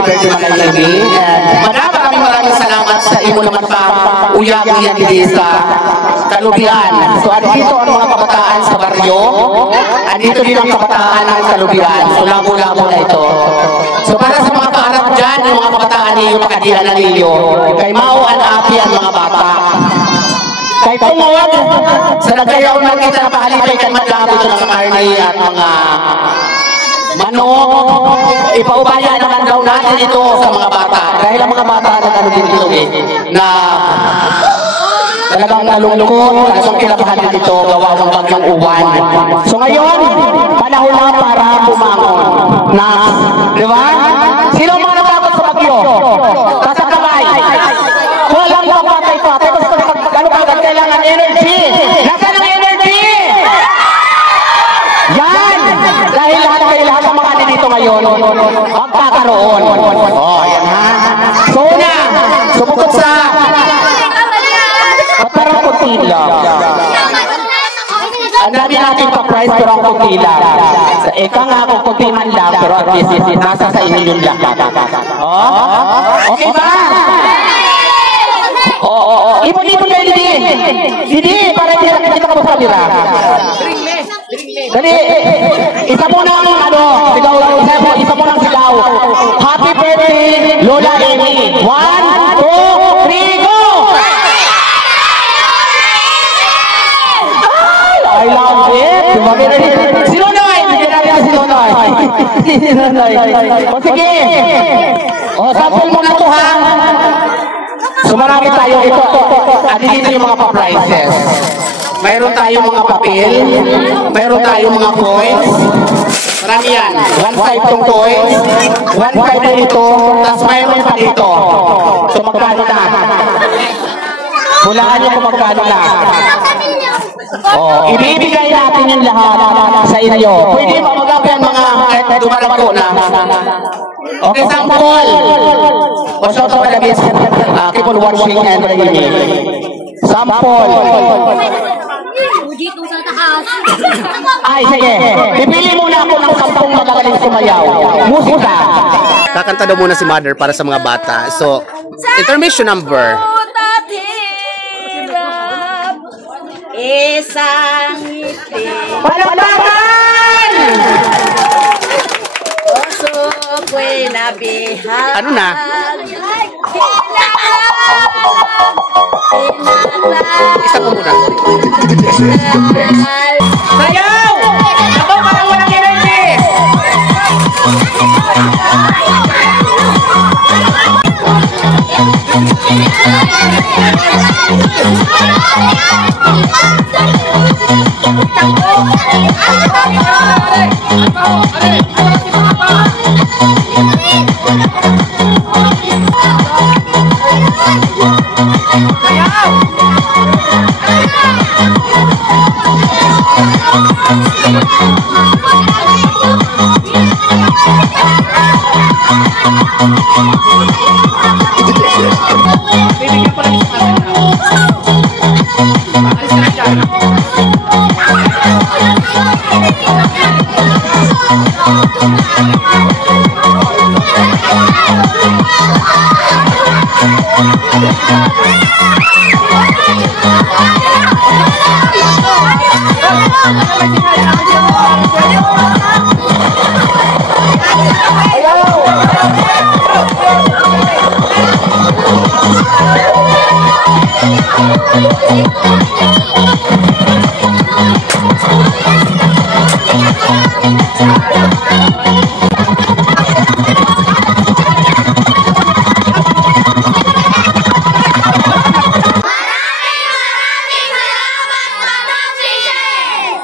happy birthday mga Yumi. Maraming salamat sa imo naman pa uyagi yan dito sa Kalubian. So andito ang mga kabataan sa baryo. Andito din ang kabataan ng Kalubian. So labo-labo na ito. So para sa mga kaarap dyan, yung mga kabataan niyo, makadihan na ninyo. Kay Mao an api ang mga bata. Kay tungod, sa nagkayaw na kita na pahalipay kay madlabo ito ng karne at mga manok. Ipaubaya naman daw natin ito sa mga bata. Dahil ang mga bata na ano din ito na talagang nalulungkot, talagang kinakahan dito, gawa ng bagyong uwan. So ngayon, panahon na para bumangon. Na, di ba? Sino mga natakot sa bagyo? Sa kamay. Walang papatay-patay. Kailangan energy. Nasaan ang energy? Yan! Dahil lahat ng mga dito ngayon, magkakaroon. Oh, yan ha. So na, sumukot sa parang kutila. Ang dami natin pa-price pero ang kutila. Eka nga kung kutiman lang pero at least nasa sa inyo yun lang. Oh? Okay ba? Oo. Ipon-ipon kayo Didi, para hindi ka kapasabira. Dali, isa mo ng sigaw, isa mo ng sigaw. Happy birthday, Lola Amy. 1, 2, 3, go! I love it. Si Nonoy, bigyan natin si Nonoy. O sige. O, sample mo na ito ha. So marami tayo ito. At dito yung mga pa-prizes. Mayroon tayong mga papel. Mayroon tayong mga coins. Marami yan. 1.5 itong coins. 1.5 na ito. Tapos mayroon pa dito. So magkano na? Hulaan nyo kung magkano na. Ibibigay natin yung lahat sa inyo. Pwede ba mag-apian mga dumalago na? Okay, sample. What's out of the best? Keep on watching and reading. Sample. Dito sa taas. Ay, sige. Pipili muna ako ng 10 magagaling sumayaw. Musika. Kakanta daw muna si Mother para sa mga bata. So, intermission number. Isang ngiti. Palakpakan! Puso ko'y nabihag. Ano na? Isa po muna. Sayaw! Ako parang walang energy!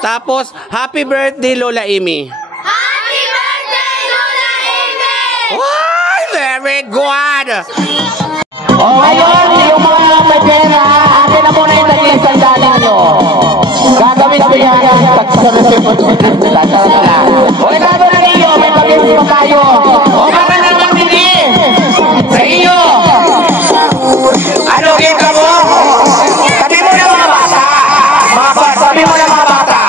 Tapos, happy birthday, Lola Amy. Happy birthday, Lola Amy! Wow, very good! Ngayon, yung mga may pera, akin na muna yung naging sandali nyo. Gagawin ko yan. O, ikaw na ninyo, may pag-ibig pa tayo. O, baka naman hindi. Sa iyo. Ano, kita mo? Sabi mo na mga bata. Sabi mo na mga bata.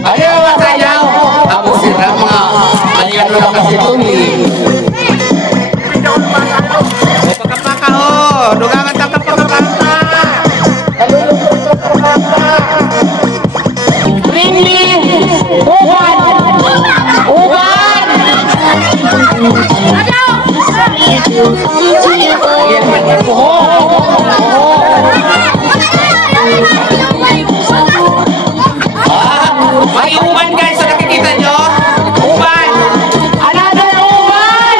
Ano yung mga sanyaw? Ako sila mga, ano lang kasi ito. May uban guys, so nakikita nyo? Uban! Another uban!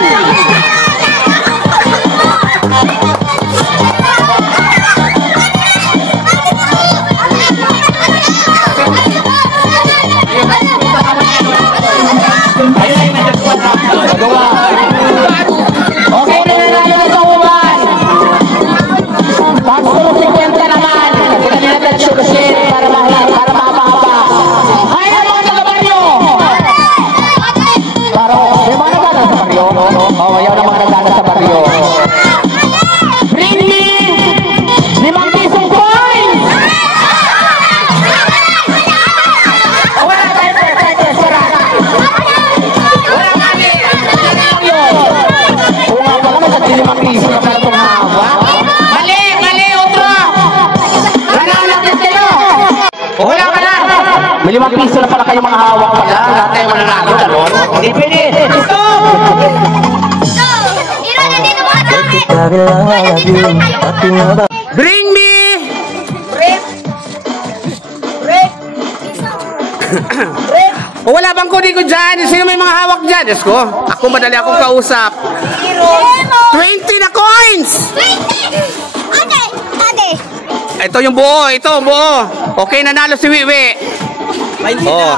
Okay, nananalo na sa uban! Tapos ko 50 naman! Kita nila tayo surusin para mahaba. Ay, naman sa baryo! Pero, may mga nagdadal sa baryo? Oo, ayaw na mga nagdadal sa baryo. Bring me 5 pisong coin! Wala tayo, wala. Wala kami! Kung nga pala, may 5 piso na pala itong hawa. Mali, otro! Nananapit kayo! Wala ka na! May 5 piso na pala kayo mga hawak pala. Lahat tayo mananalo na ron. Hindi pwede! Stop! Bring me! O wala bang kodi ko dyan? Sino may mga hawak dyan? Diyos ko, ako madali akong kausap. 20 na coins! Ito yung buo, Okay, nanalo si Wiwi. Oh.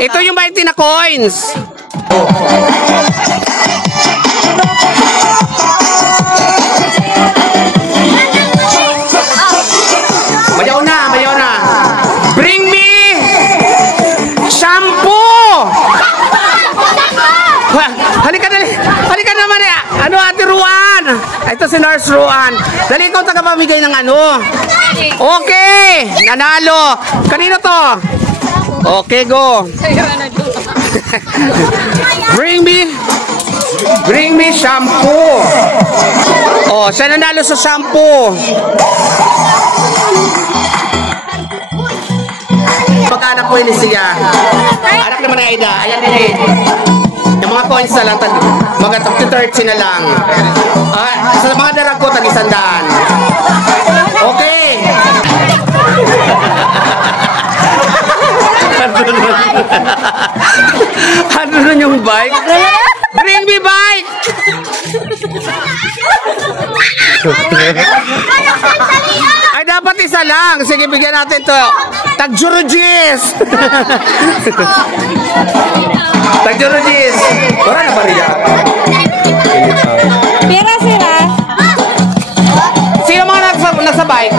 Ito yung 20 na coins. Mayaw na. Bring me shampoo. Halika naman eh. Ano, Ate Ruan? Ito si Nurse Ruan. Dali, ikaw tagapamigay ng ano. Okay, nanalo. Kanino to? Okay, go. Bring me shampoo. Oh, siya nanalo sa shampoo. Pag-anak ko yun siya. Anak naman na Aida. Ayan din. Yung mga coins na lang, mga 30 na lang. Sa mga dalag ko, tag-100. Okay. Ano na yung bike? Bring me bike! Ay, dapat isa lang. Sige, bigyan natin to. Tag-Jurugis! Tag-Jurugis! Wala na ba rin? Pira sila. Sino mga nasa bike?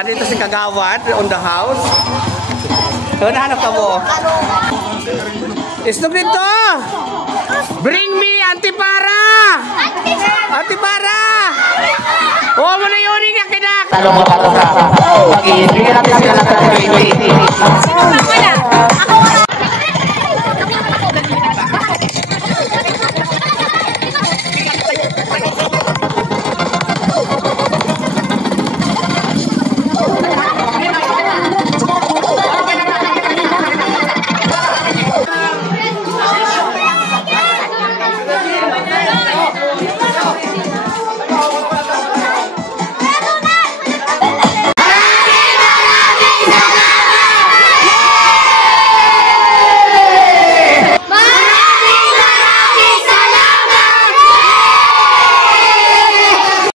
Dito si Kagawad on the house. Nahanap ka mo. Stop dito! Bring me Antipara! Antipara! Oh, mo na yun yung kinak! Talo mo ka. Bigyan natin sila ng 20. Sino pa wala?